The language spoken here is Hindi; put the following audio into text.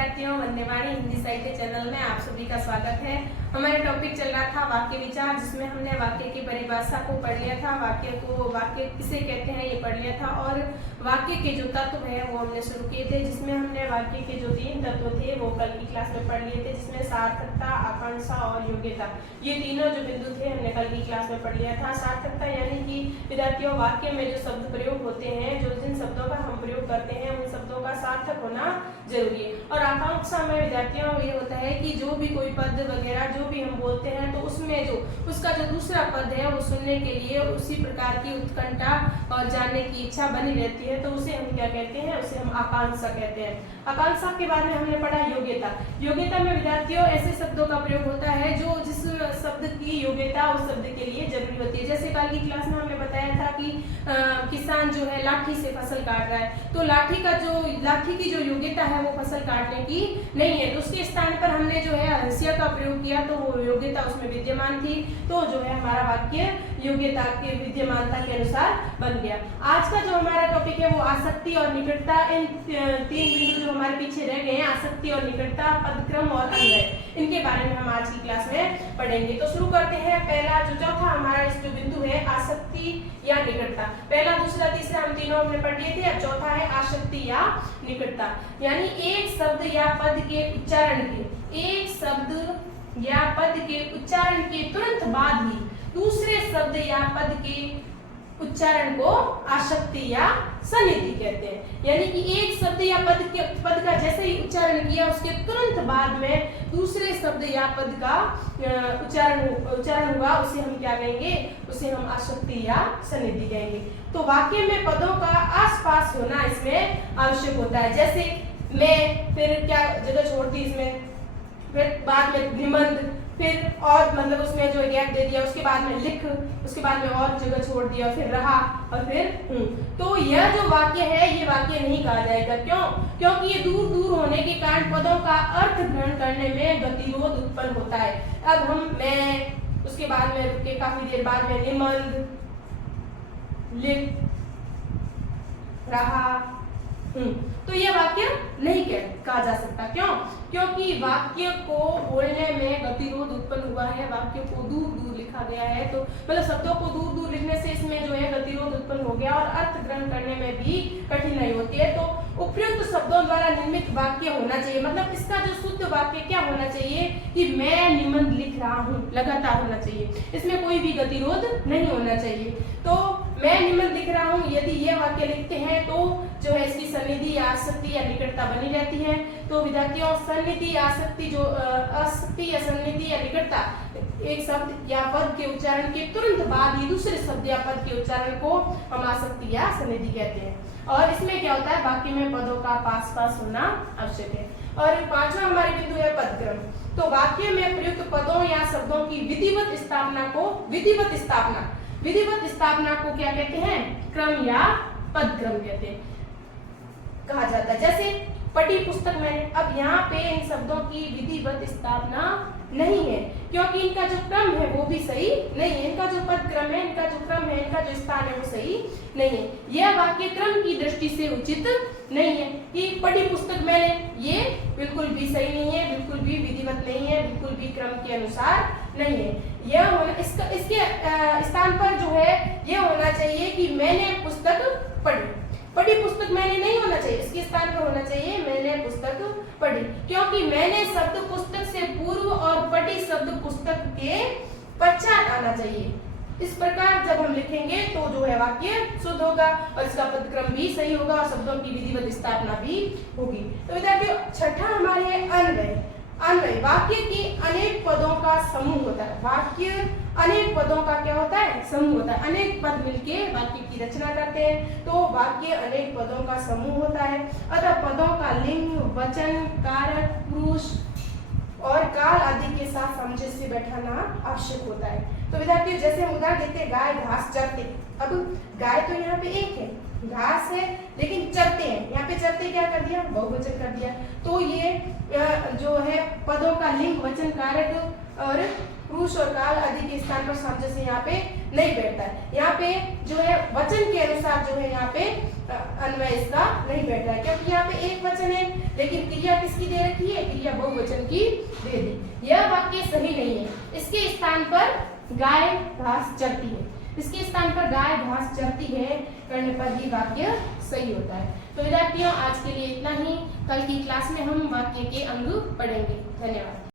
विद्यार्थियों, वंदे वाणी हिंदी साहित्य चैनल में आप सभी का स्वागत है। हमारा टॉपिक चल रहा था वाक्य विचार, जिसमें हमने वाक्य की परिभाषा को पढ़ लिया था, वाक्य किसे कहते हैं ये पढ़ लिया था, और वाक्य के जो तत्व है वो हमने शुरू किए थे, जिसमें हमने वाक्य के जो 3 तत्व थे वो कल की क्लास में पढ़ लिए थे, जिसमें सार्थकता, आकांक्षा और योग्यता, ये तीनों जो बिंदु थे हमने कल की क्लास में पढ़ लिया था। सार्थकता यानी कि विद्यार्थियों वाक्य में जो शब्द प्रयोग होते हैं, जो जिन शब्दों का हम प्रयोग करते हैं उन शब्दों का सार्थक होना जरूरी है। और आकांक्षा में विद्यार्थियों ये होता है कि जो भी कोई पद वगैरह जो भी हम बोलते हैं तो उसमें जो उसका जो दूसरा पद है वो सुनने के लिए उसी प्रकार की उत्कंठा और जानने की इच्छा बनी रहती है, तो उसे हम क्या कहते हैं, उसे हम आकांक्षा कहते हैं। आकांक्षा के बाद में हमने पढ़ा योग्यता। योग्यता में विद्यार्थियों ऐसे शब्दों का प्रयोग होता है जो जिस शब्द की योग्यता उस शब्द के लिए जरूरी होती है। जैसे कल की क्लास में हमने बताया था कि किसान जो है लाठी से फसल काट रहा है, तो लाठी की जो योग्यता है वो फसल काटने की नहीं है, तो उसके स्थान पर हमने जो है हंसिया का प्रयोग किया, तो वो योग्यता उसमें विद्यमान थी, तो जो है हमारा वाक्य योग्यता के विद्यमानता के अनुसार बन गया। आज का जो हमारा टॉपिक है वो आसक्ति और निकटता। इन 3 बिंदु जो हमारे पीछे रह गए हैं, आसक्ति और निकटता, पदक्रम और अन्वय, इनके बारे में हम आज की क्लास में पढ़ेंगे। तो शुरू करते हैं। पहला जो चौथा हमारा इस जो बिंदु है आसक्ति या निकटता, पहला दूसरा तीसरा हम तीनों हमने पढ़ लिए थे, अब चौथा है आसक्ति या निकटता। यानी एक शब्द या पद के उच्चारण के, एक शब्द या पद के उच्चारण के तुरंत बाद ही दूसरे शब्द या पद के उच्चारण को आसक्ति या सन्निधि कहते हैं। यानी कि एक शब्द या पद का जैसे ही उच्चारण किया उसके तुरंत बाद में दूसरे शब्द या पद का उच्चारण हुआ, उसे हम क्या कहेंगे, उसे हम आसक्ति या सन्निधि कहेंगे। तो वाक्य में पदों का आसपास होना इसमें आवश्यक होता है। जैसे मैं, फिर क्या जगह छोड़ती इसमें, फिर बाद में निबंध, फिर और मतलब उसमें जो गैप दे दिया, उसके बाद में लिख, उसके बाद में और जगह छोड़ दिया, फिर रहा और फिर तो यह जो वाक्य है ये वाक्य नहीं कहा जाएगा। क्यों? क्योंकि ये दूर दूर होने के कारण पदों का अर्थ ग्रहण करने में गतिरोध उत्पन्न होता है। अब हम मैं, उसके बाद में रुके काफी देर बाद में निबंध, लिख, रहा, तो यह वाक्य नहीं कहा जा सकता। क्यों? क्योंकि वाक्य को बोलने में गतिरोध उत्पन्न हुआ है, वाक्य को दूर दूर लिखा गया है, तो मतलब शब्दों को दूर दूर लिखने से इसमें जो है गतिरोध उत्पन्न हो गया और अर्थ ग्रहण करने में भी कठिनाई होती है। तो उपयुक्त शब्दों द्वारा निर्मित वाक्य होना चाहिए। मतलब इसका जो शुद्ध वाक्य क्या होना चाहिए कि मैं निबंध लिख रहा हूँ, लगातार होना चाहिए, इसमें कोई भी गतिरोध नहीं होना चाहिए। तो मैं निबंध लिख रहा हूँ, यदि यह वाक्य लिखते हैं तो जो है इसकी सन्निधि या आसक्ति या निकटता बनी रहती है। तो विद्यार्थियों सन्निधि आसक्ति जो आसक्ति या सन्निधि या निकटता, एक शब्द या पद के उच्चारण के तुरंत बाद ही दूसरे शब्द या पद के उच्चारण को हम आसक्ति या सन्निधि कहते हैं। और इसमें क्या होता है, वाक्य में पदों का पास पास होना आवश्यक है। और पांचवा हमारे बिंदु है पदक्रम। तो वाक्य में प्रयुक्त पदों या शब्दों की विधिवत स्थापना को क्या कहते हैं, क्रम या पदक्रम कहते हैं, कहा जाता है। जैसे पढ़ी पुस्तक में, अब यहाँ पे इन शब्दों की विधिवत स्थापना नहीं है क्योंकि इनका जो क्रम है वो भी सही नहीं है, इनका जो पद क्रम है, इनका जो क्रम है, इनका जो स्थान है वो सही नहीं है। यह वाक्य क्रम की दृष्टि से उचित नहीं है कि पढ़ी पुस्तक मैंने, ये बिल्कुल भी सही नहीं है, बिल्कुल भी विधिवत नहीं है, बिल्कुल भी क्रम के अनुसार नहीं है। यह होना इसके स्थान पर जो है यह होना चाहिए कि मैंने पुस्तक पढ़ी। पढ़ी पुस्तक मैंने नहीं होना चाहिए, इसके स्थान पर होना चाहिए मैंने पुस्तक पढ़ी, क्योंकि मैंने शब्द पुस्तक से पूर्व और पढ़ी शब्द पुस्तक के पश्चात आना चाहिए। इस प्रकार जब हम लिखेंगे तो जो है वाक्य शुद्ध होगा और इसका पदक्रम भी सही होगा और शब्दों की विधिवत स्थापना भी होगी। तो विद्यार्थियों छठा हमारे है अन्वय। अन्वय वाक्य की अनेक पदों का समूह होता है। वाक्य अनेक पदों का क्या होता है, समूह होता है। अनेक पद मिलके वाक्य की रचना करते हैं, तो वाक्य अनेक पदों का समूह होता है। अतः पदों का लिंग, वचन, कारक, पुरुष और काल आदि के साथ सामंजस्य बैठाना आवश्यक होता है। तो विद्यार्थियों जैसे हम उदाहरण देते हैं, गाय घास चरते। अब गाय तो यहाँ पे एक है, घास है, लेकिन चरते हैं, यहाँ पे चरते क्या कर दिया, बहुवचन कर दिया। तो ये जो है पदों का लिंग, वचन, कारक और पुरुष और काल आदि के स्थान पर सामंजस्य यहाँ पे नहीं बैठता है। यहाँ पे जो है वचन के अनुसार जो है यहाँ पे समय इसका नहीं बैठ रहा है, क्योंकि यहाँ पे एक वचन है लेकिन क्रिया किसकी दे रखी है, क्रिया बहुवचन की दे दी। यह वाक्य सही नहीं है। इसके स्थान पर गाय घास चरती है, इसके स्थान पर गाय घास चरती है करने पर ही वाक्य सही होता है। तो विद्यार्थियों आज के लिए इतना ही। कल की क्लास में हम वाक्य के अंग पढ़ेंगे। धन्यवाद।